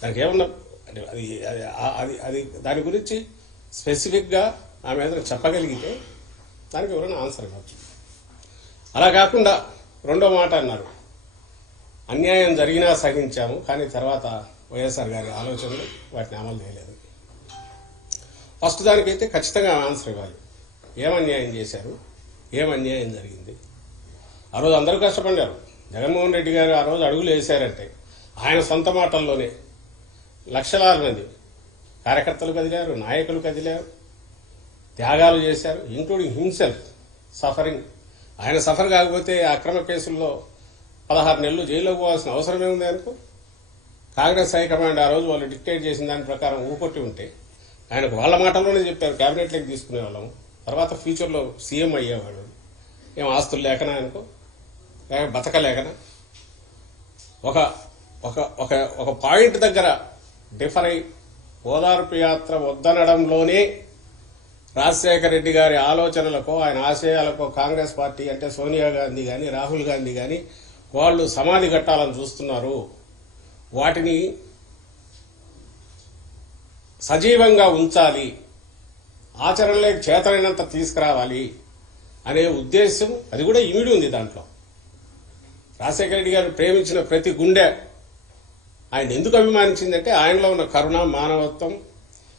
దానికి ఏమన్నా అంటే అది అది అది అది దాని గురించి స్పెసిఫిక్గా ఆమె ఏదైనా చెప్పగలిగితే దానికి ఎవరైనా ఆన్సర్ ఇవ్వచ్చు. అలా కాకుండా రెండో మాట అన్నారు, అన్యాయం జరిగినా సహించాము కానీ తర్వాత వైఎస్ఆర్ గారి ఆలోచనలు వాటిని అమలు చేయలేదు. ఫస్ట్ దానికైతే ఖచ్చితంగా ఆన్సర్ ఇవ్వాలి. ఏం అన్యాయం చేశారు, ఏం అన్యాయం జరిగింది? ఆ రోజు అందరూ కష్టపడ్డారు. జగన్మోహన్ రెడ్డి గారు ఆ రోజు అడుగులు వేశారంటే ఆయన సొంత మాటల్లోనే లక్షలాది మంది కార్యకర్తలు కదిలారు, నాయకులు కదిలారు, త్యాగాలు చేశారు, ఇంక్లూడింగ్ హిమ్సెల్ఫ్ సఫరింగ్. ఆయన సఫర్ కాకపోతే అక్రమ కేసుల్లో 16 నెలలు జైల్లో పోవాల్సిన అవసరమే ఉంది అనుకో. కాంగ్రెస్ హైకమాండ్ ఆ రోజు వాళ్ళు డిక్టేట్ చేసిన దాని ప్రకారం ఊపొట్టి ఉంటే ఆయనకు వాళ్ళ మాటల్లోనే చెప్పారు క్యాబినెట్లోకి తీసుకునే వాళ్ళము, తర్వాత ఫ్యూచర్లో సీఎం అయ్యేవాడు. ఏం ఆస్తులు లేకనా అనుకో, లేక బతకలేకనా? ఒక ఒక ఒక ఒక పాయింట్ దగ్గర డిఫర్ అయి ఓదార్పు యాత్ర వద్దనడంలోనే రాజశేఖర రెడ్డి గారి ఆలోచనలకో ఆయన ఆశయాలకో కాంగ్రెస్ పార్టీ అంటే సోనియా గాంధీ కానీ రాహుల్ గాంధీ కానీ వాళ్ళు సమాధి కట్టాలని చూస్తున్నారు. వాటిని సజీవంగా ఉంచాలి, ఆచరణలోకి చేతనైనంత తీసుకురావాలి అనే ఉద్దేశం అది కూడా ఇమిడి ఉంది దాంట్లో. రాజశేఖర రెడ్డి గారు ప్రేమించిన ప్రతి గుండె ఆయన ఎందుకు అభిమానించిందంటే ఆయనలో ఉన్న కరుణ, మానవత్వం,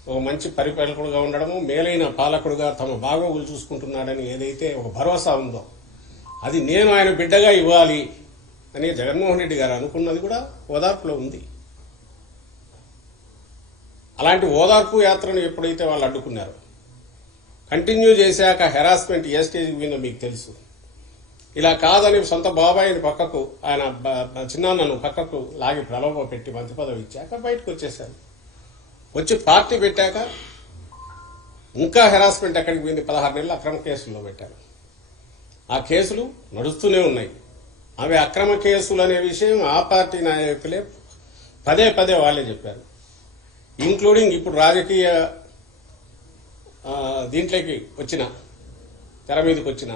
ఒక మంచి పరిపాలకుడుగా ఉండడము, మేలైన పాలకుడుగా తమ బాగోగులు చూసుకుంటున్నాడని ఏదైతే ఒక భరోసా ఉందో అది నేను ఆయన బిడ్డగా ఇవ్వాలి అని జగన్మోహన్ రెడ్డి గారు అనుకున్నది కూడా ఓదార్పులో ఉంది. అలాంటి ఓదార్పు యాత్రను ఎప్పుడైతే వాళ్ళు అడ్డుకున్నారో, కంటిన్యూ చేశాక హెరాస్మెంట్ ఏ స్టేజ్కి పోయిందో మీకు తెలుసు. ఇలా కాదని సొంత బాబాయిని పక్కకు, ఆయన చిన్నాన్నను పక్కకు లాగి ప్రలోభ పెట్టి మంత్రి పదవి ఇచ్చాక బయటకు వచ్చేశారు. వచ్చి పార్టీ పెట్టాక ఇంకా హెరాస్మెంట్ ఎక్కడికి పోయింది? 16 నెలలు అక్రమ కేసుల్లో పెట్టారు. ఆ కేసులు నడుస్తూనే ఉన్నాయి. అవి అక్రమ కేసులు అనే విషయం ఆ పార్టీ నాయకులే పదే పదే వాళ్ళే చెప్పారు. ఇంక్లూడింగ్ ఇప్పుడు రాజకీయ దీంట్లోకి వచ్చిన, తెర మీదకి వచ్చిన,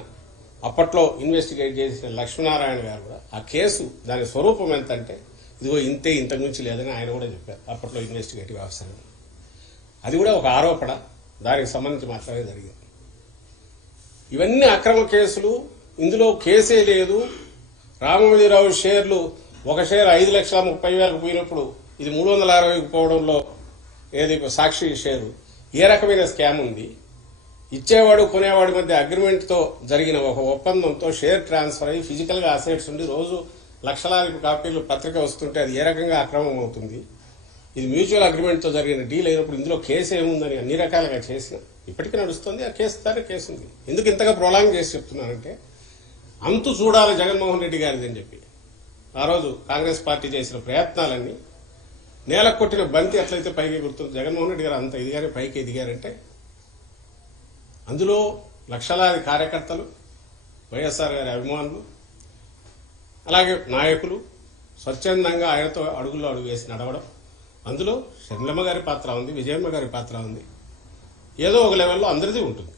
అప్పట్లో ఇన్వెస్టిగేట్ చేసిన లక్ష్మీనారాయణ గారు కూడా ఆ కేసు దాని స్వరూపం ఎంత అంటే ఇదిగో ఇంతే, ఇంతకు మించి లేదని ఆయన కూడా చెప్పారు అప్పట్లో ఇన్వెస్టిగేటివ్ ఆఫీసర్. అది కూడా ఒక ఆరోపణ, దానికి సంబంధించి మాత్రమే జరిగింది. ఇవన్నీ అక్రమ కేసులు. ఇందులో కేసే లేదు. రామమోజీరావు షేర్లు, ఒక షేర్ 5,30,000 పోయినప్పుడు ఇది 360కు పోవడంలో ఏది సాక్షి షేరు, ఏ రకమైన స్కామ్ ఉంది? ఇచ్చేవాడు కొనేవాడి మధ్య అగ్రిమెంట్తో జరిగిన ఒక ఒప్పందంతో షేర్ ట్రాన్స్ఫర్ అయ్యి ఫిజికల్గా అసెట్స్ ఉండి రోజు లక్షలాది కాపీలు పత్రిక వస్తుంటే అది ఏ రకంగా అక్రమం అవుతుంది? ఇది మ్యూచువల్ అగ్రిమెంట్తో జరిగిన డీల్ అయినప్పుడు ఇందులో కేసు ఏముందని అన్ని రకాలుగా చేసిన ఇప్పటికీ నడుస్తుంది. ఆ కేసు దాని కేసు ఉంది. ఎందుకు ఇంతగా ప్రొలాంగ్ చేసి చెప్తున్నానంటే అంతు చూడాలి జగన్మోహన్ రెడ్డి గారిది అని చెప్పి ఆ రోజు కాంగ్రెస్ పార్టీ చేసిన ప్రయత్నాలన్నీ నేల కొట్టిన బంతి ఎట్లయితే పైకి గుర్తుంది. జగన్మోహన్ రెడ్డి గారు అంత ఎదిగారే, పైకి ఎదిగారంటే అందులో లక్షలాది కార్యకర్తలు, వైఎస్ఆర్ గారి అభిమానులు, అలాగే నాయకులు స్వచ్ఛందంగా ఆయనతో అడుగుల్లో అడుగు వేసి నడవడం, అందులో షర్మిలమ్మ గారి పాత్ర ఉంది, విజయమ్మ గారి పాత్ర ఉంది. ఏదో ఒక లెవెల్లో అందరిది ఉంటుంది.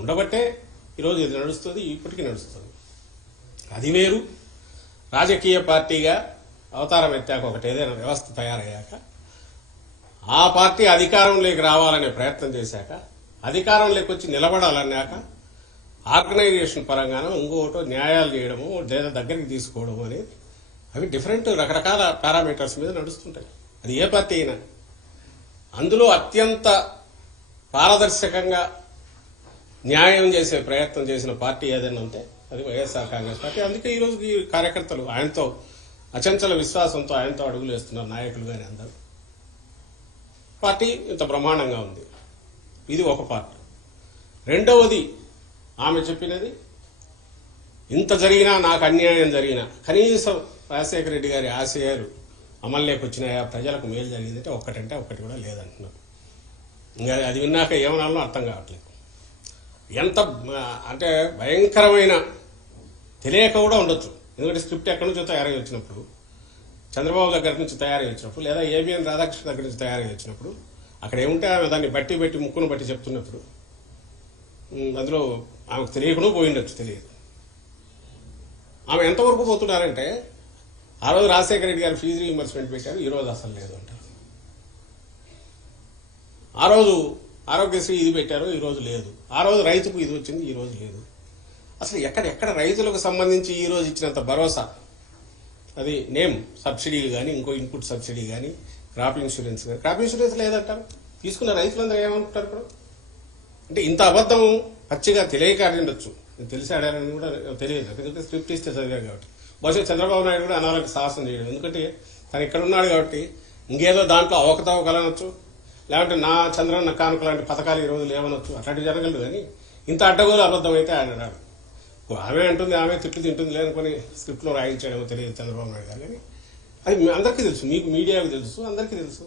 ఉండబట్టే ఈరోజు ఇది నడుస్తుంది, ఇప్పటికీ నడుస్తుంది. అది వేరు. రాజకీయ పార్టీగా అవతారం ఎత్తాక ఒకటి ఏదైనా వ్యవస్థ తయారయ్యాక ఆ పార్టీ అధికారంలోకి రావాలనే ప్రయత్నం చేశాక, అధికారంలోకి వచ్చి నిలబడాలన్నాక ఆర్గనైజేషన్ పరంగానో ఇంకోటో న్యాయాలు చేయడము లేదా దగ్గరికి తీసుకోవడము అనేది అవి డిఫరెంట్ రకరకాల పారామీటర్స్ మీద నడుస్తుంటాయి. అది ఏ పార్టీ అయినా. అందులో అత్యంత పారదర్శకంగా న్యాయం చేసే ప్రయత్నం చేసిన పార్టీ ఏదైనా ఉంటే అది వైఎస్ఆర్ కాంగ్రెస్ పార్టీ. అందుకే ఈరోజు ఈ కార్యకర్తలు ఆయనతో అచంచల విశ్వాసంతో ఆయనతో అడుగులు వేస్తున్నారు, నాయకులు కానీ అందరూ. పార్టీ ఇంత బ్రహ్మాండంగా ఉంది. ఇది ఒక పార్ట్. రెండవది ఆమె చెప్పినది, ఇంత జరిగినా నాకు అన్యాయం జరిగినా కనీసం రాజశేఖర రెడ్డి గారి ఆశయాలు అమల్లోకి వచ్చినాయా, ప్రజలకు మేలు జరిగిందంటే ఒక్కటంటే ఒక్కటి కూడా లేదంటున్నారు. ఇంకా అది విన్నాక ఏమనాలో అర్థం కావట్లేదు. ఎంత అంటే భయంకరమైన తెలియక కూడా ఉండొచ్చు. ఎందుకంటే స్క్రిప్ట్ ఎక్కడి నుంచో తయారై వచ్చినప్పుడు, చంద్రబాబు దగ్గర నుంచి తయారై వచ్చినప్పుడు, లేదా ఏబిఎన్ రాధాకృష్ణ దగ్గర నుంచి తయారై వచ్చినప్పుడు, అక్కడ ఏముంటే ఆమె దాన్ని బట్టి ముక్కును బట్టి చెప్తున్నప్పుడు అందులో ఆమెకు తెలియకుండా పోయిండొచ్చు, తెలియదు. ఆమె ఎంతవరకు పోతున్నారంటే ఆ రోజు రాజశేఖర రెడ్డి గారు ఫీజు రీయింబర్స్మెంట్ పెట్టారు, ఈ రోజు అసలు లేదు అంటారు. ఆ రోజు ఆరోగ్యశ్రీ ఇది పెట్టారు, ఈ రోజు లేదు. ఆ రోజు రైతుకు ఇది వచ్చింది, ఈ రోజు లేదు. అసలు ఎక్కడ రైతులకు సంబంధించి ఈ రోజు ఇచ్చినంత భరోసా, అది నేమ్ సబ్సిడీలు కానీ, ఇంకో ఇన్పుట్ సబ్సిడీ కానీ, క్రాప్ ఇన్సూరెన్స్ కానీ, క్రాప్ ఇన్సూరెన్స్ లేదంటారు. తీసుకున్న రైతులందరూ ఏమనుకుంటారు ఇప్పుడు? అంటే ఇంత అబద్ధం పచ్చిగా తెలియక ఆడిండొచ్చు, తెలిసి ఆడారని కూడా తెలియదు, ఎందుకంటే స్క్రిప్ట్ ఇస్తే చదివారు కాబట్టి. బహుశా చంద్రబాబు నాయుడు కూడా అనాలకు సాహసం చేయడం, ఎందుకంటే తను ఇక్కడ ఉన్నాడు కాబట్టి ఇంకేదో దాంట్లో అవకతవకలనొచ్చు, లేదంటే నా చంద్రన్న కానుక లాంటి పథకాలు ఈ రోజు లేవనొచ్చు, అట్లాంటివి జరగలేదు. కానీ ఇంత అడ్డగోలు అబద్ధం అయితే ఆడాడు. ఆమె అంటుంది, ఆమె తిట్లు తింటుంది లేదనుకొని స్క్రిప్ట్లో రాయించడమో తెలియదు చంద్రబాబు నాయుడు గారు. కానీ అది అందరికీ తెలుసు, మీకు మీడియాకు తెలుసు, అందరికీ తెలుసు.